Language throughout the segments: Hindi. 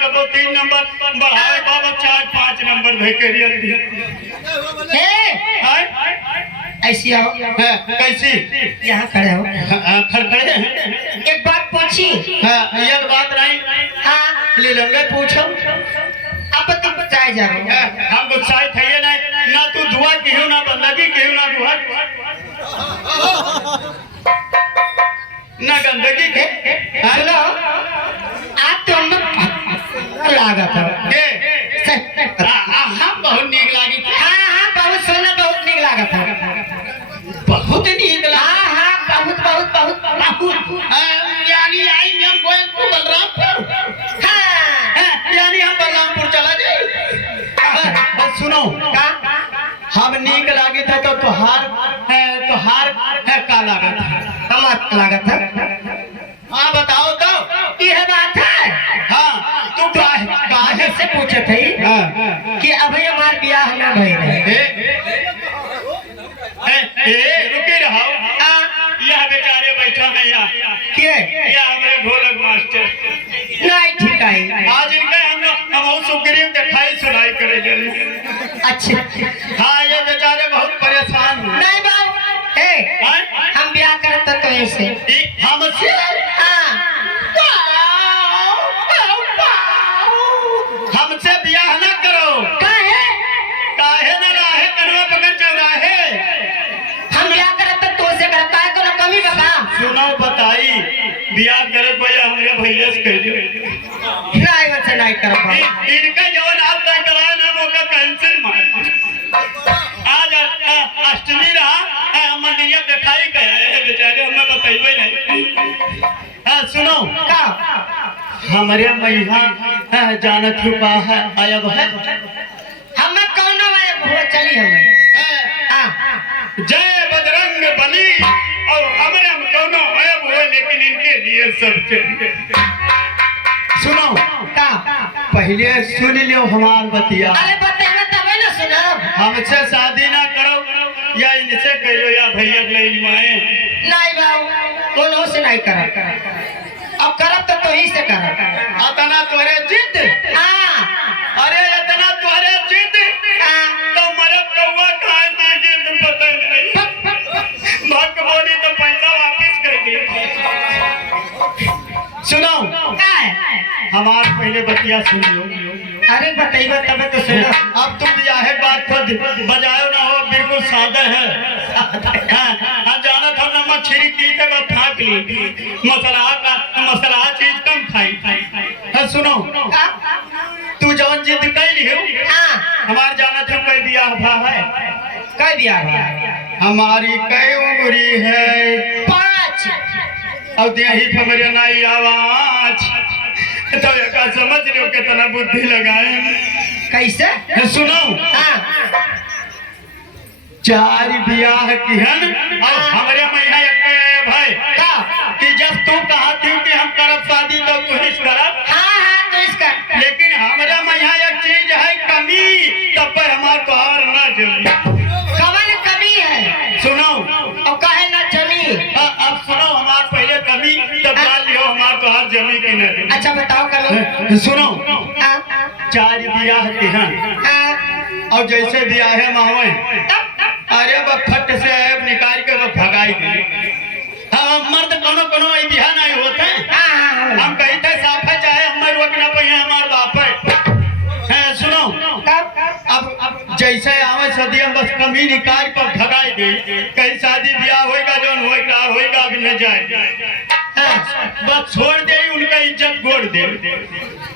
कबो 3 नंबर बढ़ाए बाबा 4-5 नंबर धे के रियल दी ऐसी आओ कैसी यहाँ खड़े हो। खड़खड़े हैं। एक बात पूछी। हाँ ये बात नहीं। हाँ ले लंगे पूछो। अब तुम चाय जा रहे हो। हम गुस्साए थे नहीं ना तू दुआ क्यों ना बंदगी क्यों ना दुआ ना गंदगी के। सुनो आप तो लागत हम बहुत नीक लागी थी। हाँ बहुत सुना बहुत नीक लागत बहुत नीक लगा। हाँ बहुत बहुत बहुत बहुत यानी आई हम गोयल को बलरामपुर। हाँ यानी हम बलरामपुर चला जाए। सुनो हम नीक लागे थे तो तुहार है का लागत है हमार लागत है। हाँ बताओ तो यह बात है। हाँ तू काहे से पूछे थे कि अभी हमार ब्याह ना भई रहे। रुके रहो। यह बेचारे बैठा है यह हमारे ढोलक मास्टर नहीं ठीक है। आज इनके हम सुग्रीव दिखाई सुनाई करे अच्छा हाँ ये बेचारे बहुत परेशान हैं। नहीं बाबू हम ब्याह करते तो ऐसे हमसे हमसे ब्याह ना करो। काहे ना राहे करवा पकड़ चौराहे। हम ब्याह करते तो से करता है कोनो कमी बता। सुनो बताई ब्याह करे कोई हमारे भैया से कह दियो नहीं वैसे नहीं कर पाए। इनका जवन आप तय कराए ना मौका कैंसिल मार। आज अष्टमी रहा मंदिरिया दिखाई गया है बेचारे हमें बताइए नहीं। हाँ सुनो का हमारे मैया जानत छुपा है आयब है। हमें कौन है वो चली हमें। जय बजरंग बली और हमारे हम कौन आयब हुए लेकिन इनके लिए सब सुनो का पहले सुन लियो हमार बतिया। अरे बताइए तब ना सुनब। हमसे शादी ना करो या इनसे कहो या भैया ले लिवाए। नहीं बाबू कोनो से नहीं कर। अब करब तो ही से कर। अतना तोरे जिद। अरे इतना तोरे जिद तो मरब कौवा खाए ना जिद पता नहीं। भक बोली तो पैसा वापस कर दिया। सुनो हमार पहले बतिया सुन लो। अरे बताइए तब तो सुनो। अब तुम ब्याहे बात खुद बजायो ना हो बिल्कुल सादा है। हाँ जाना था ना मछली की तब फाक ली मसला चीज कम खाई। सुनो तू जवन जिद कर ली हमार जाना था कई ब्याह भा है। कई ब्याह हमारी कई उम्री है 5 और यही खबर नहीं आवाज तो का समझ लो कितना बुद्धि लगाए। कैसे सुनो 4 ब्याह की हन और हमारे मैया एक भाई कि जब तू कहा थी कि हम करब शादी तो तू ही करब। तो इसका लेकिन हमारे मैया एक चीज है कमी तब पर हमार तोहार ना जमी। कवन कमी है सुनो और काहे ना जमी। अब सुनो हमार पहले कमी तब जान लियो हमार तोहार जमी की नहीं। अच्छा बताओ कमी। सुनो 4 ब्याह की हन और जैसे ब्याह है मावे अरे फट से ऐब निकाल के भगाई गई। मर्द कोनो कोनो ब्याह नहीं होते। हम कही थे साफ है चाहे हमारे रोकना पे हमार बाप है। सुनो अब जैसे आवे सदी हम बस कमी निकाल कर भगाई दी। कहीं शादी ब्याह होएगा जो होएगा अभी न जाए बस छोड़ दे उनका इज्जत गोड़ दे।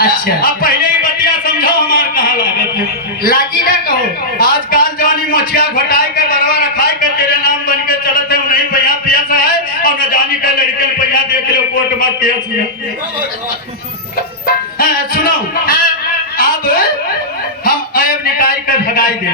अच्छा अब पहले ही बतिया समझो हमार कहाँ लागत है। लागी ना कहो। आजकल जानी मछिया घटाई के बरवा रखाई के तेरे नाम बन के चलत है नहीं पैसा पियासा है और न जानी के लड़के पैसा देख लो कोर्ट में केस में। सुनो अब हम ऐब निकाल के भगाई दे।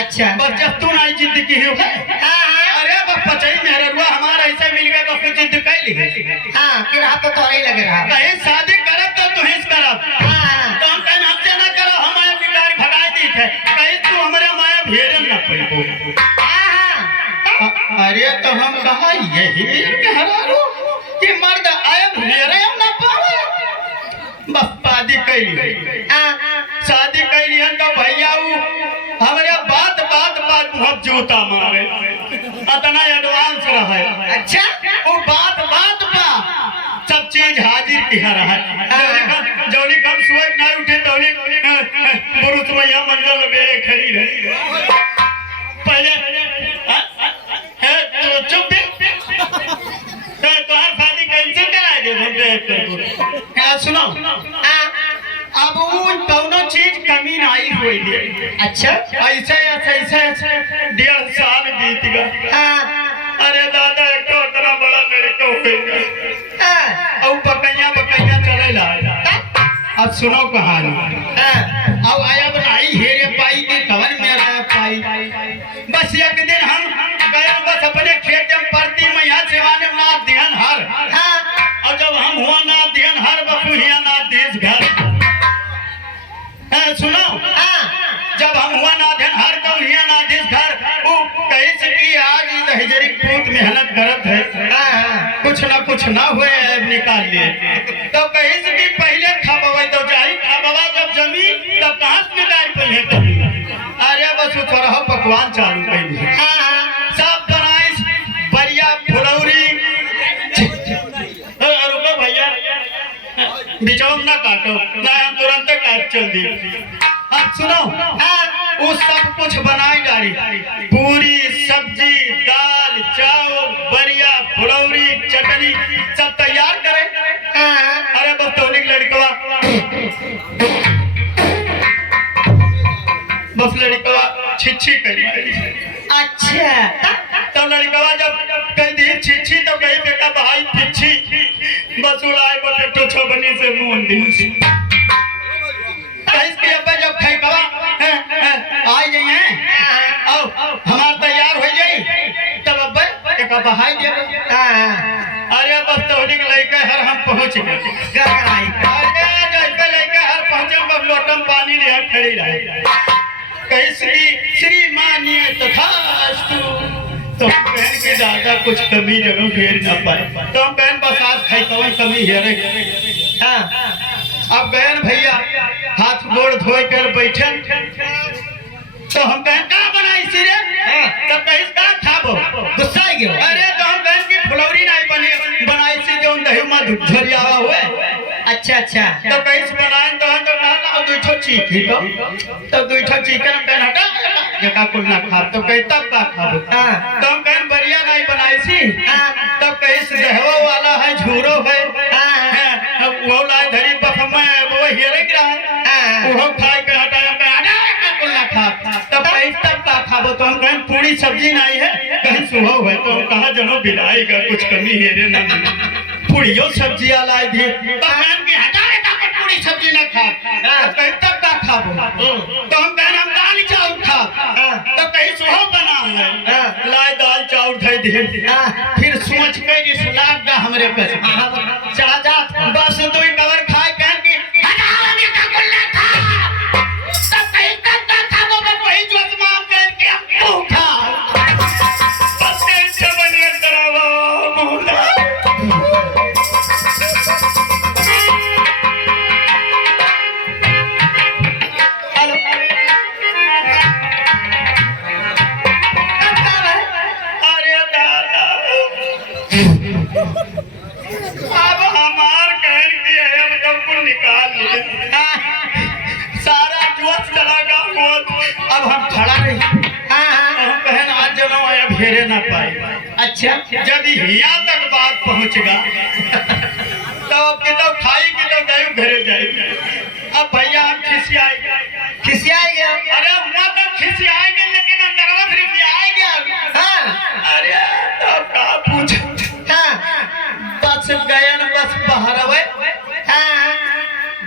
अच्छा बस जब तू नहीं जिद की हो अरे बस पचई मेहरुआ हमारा ऐसे मिल गए बस जिद कर ली। कि रात तो नहीं लगे रहा। कहीं शादी करब तो तू ही करब। तो हम कहीं हमसे ना करो हम ऐब निकाल भगाई दी थे कहीं तू हमारे माया भेड़न ना पड़ी। अरे तो हम कहा यही हरारू कि मर्द ऐब भेड़े ना पावे बस शादी कैली शादी कैली हन तो भैया हमारे बात बात बात मुहब जूता मारे इतना एडवांस रहा। अच्छा वो बात बात बा सब चीज हाजिर किया रहा जौनी कम सुबह ना उठे तौनी पुरुष मैया मंजल बेड़े खड़ी रही पहले चुप तोहर शादी कैसे करा दे सुनो अब वो दोनों चीज कमी नहीं हुई है। अच्छा ऐसे ऐसे 1.5 साल बीत गया। अरे दादा एक तो इतना बड़ा लड़का होगा और बकैया चलेला। अब सुनो कहानी अब आया बनाई हेरे पाई के कवन में आया पाई। बस एक दिन हम गए बस अपने खेत में परती मैया सेवाने नाथ दिहन हर और जब हम हुआ नाथ दिहन हर बपुहिया नाथ देश घर सुनो जब हम हुआ नाथन हर कौनिया नाथिस घर वो कहीं से कि आज दहजरी पूत मेहनत करत है कुछ ना हुए ऐब निकाल लिए तो कहीं से भी पहले खाबवा तो जाई खाबवा जब जमी तब कहां से निकाल पहले कभी। अरे बस थोड़ा पकवान चालू कइली सब बनाई बढ़िया फुलौरी रुको भैया बिचौम ना काटो ना हम तुरंत काट चल दी। अब सुनो वो सब कुछ बनाई डाली पूरी सब्जी दाल चावल बढ़िया फुलौरी चटनी सब तैयार करे। अरे बस तोनिक लड़कवा बस लड़कवा छिछी करी। अच्छा तो लड़कवा जब कह दी छिछी तो कही बेटा भाई पिछी बस उड़ाए बोले तो छोबनी से मुंह दी इसके अब्बा जब खैकवा आ जाइए आओ हमार तैयार हो जाई तब अब्बा एक बहाई दे। अरे बस तोहनी के लइका हर हम पहुंच गए अरे जइबे लइका हर पहुंचे बस लोटम पानी ले खड़ी रहे कहीं श्री मानिए तथास्तु। तो हम बहन के दादा कुछ कमी जरूर घेर ना पाए तो हम बहन बस आज खैकवन कमी हेरे। अब बहन भैया हाथ गोड़ धोए कर बैठे तो हम बहन का बनाई सिरे तब कहीं का खाबो गुस्सा आ गया। अरे तो हम बहन की फुलौरी नहीं बनाई सी जो दही में झरियावा हुए। अच्छा तो कहीं से बनाए तो हम तो ना दूठो चीखी तो दूठो चिकन बहन हटा जका कुल ना खा तो कहीं तब का खाबो तो हम बहन बढ़िया नहीं बनाई सी तब कहीं से दहवा वाला है झूरो है वो लाई धरी बफमा वो हेरे रहा वो खाए के हटाया पे हटा कुल ना खा तब कहीं तब का खाबो तो हम कहीं पूरी सब्जी नहीं है कहीं सुबह है तो हम कहा जनो बिलाएगा कुछ कमी हेरे ना पूड़ियों सब्जी लाई दी तो बहन की हटा पूरी सब्जी ना खा कहीं तब का खाबो तो हम कहन हम दाल चावल खा तो कहीं सुबह बना है लाई दाल चावल धई दे फिर सोच के जिस लाग गा हमरे पे चला जा बस दो कवर खाए कहन की हटाओ ने का गुल्ला खा तो कहीं तब का खाबो वही जो मां कहन के हम क्यों खा बस कैसे बनिए करावो मोला। अब हमार कहन की है अब तब को निकाल लिए सारा जोश चला गया अब हम खड़ा नहीं हम कहन आज जनो आया घेरे ना पाए। अच्छा जब यहाँ तक बात पहुंच गया तो कितो खाई कितो गए घरे जाए। अब भैया हम खिसियाए गया। अरे हुआ तो खिसियाएंगे लेकिन अंदरवा फिर आए गया। अरे तो का पूछ बस गयन बस बाहर आवे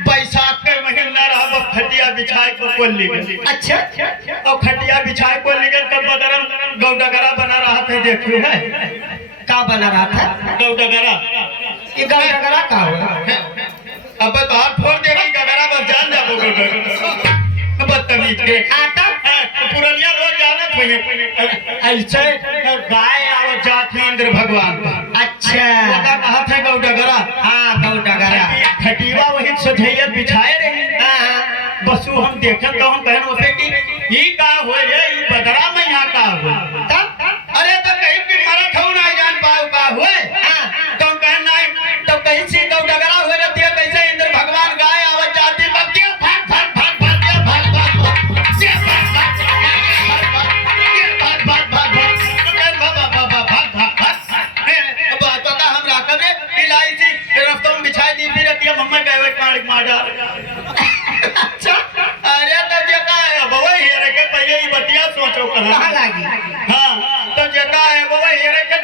बैसाख के महीना रहा खटिया बिछाए को कोल्ली गई। अच्छा और खटिया बिछाए कोल्ली गई तब बदरम गौडगरा बना रहा था देखियो है का बना रहा था गौडगरा ये गौडगरा का हुआ अब तो हाथ फोड़ देगी गगरा बस जान जाबो गौडगरा बदतमीज के आता पुरनिया रोज जानत होइए ऐसे गाय आव जात इंद्र भगवान। अच्छा कहा था गौडगरा हाँ गौडगरा खटिया वही सधैया बिछाए रहे देखत तो हम कहन उसे कि ई का होए रे ई बदरा में यहाँ का होए तब अरे तो कहीं कि मरत हो ना जान पाओ का होए तो हम कहन नहीं तो कहीं से गौ डगरा होए रहती है कैसे इंद्र भगवान गाय आवाज जाती बक्तिया भाग भाग भाग भाग ये भाग भाग भाग ये भाग भाग ये भाग भाग भाग अब तो का हम राकब रे पिलाई सी रफ्तों में बिछाई दी फिर अतिया मम्मा कहवे मालिक मार डाल अच्छा अरे तो जका है बवा हेरे के पहले ही बतिया सोचो कहाँ कहां लागी हां तो जका है बवा हेरे के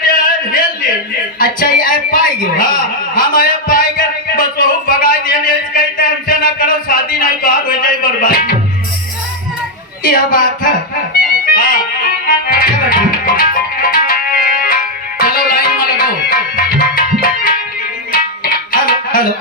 हेल ले अच्छा ये ऐप पाई गए हां हम आए पाए के बस वो भगा दिए ने इस कहते हमसे ना करो शादी नहीं तो हो जाए बर्बाद यह बात है हां चलो ठीक है। चलो लाइन में लगो हेलो हेलो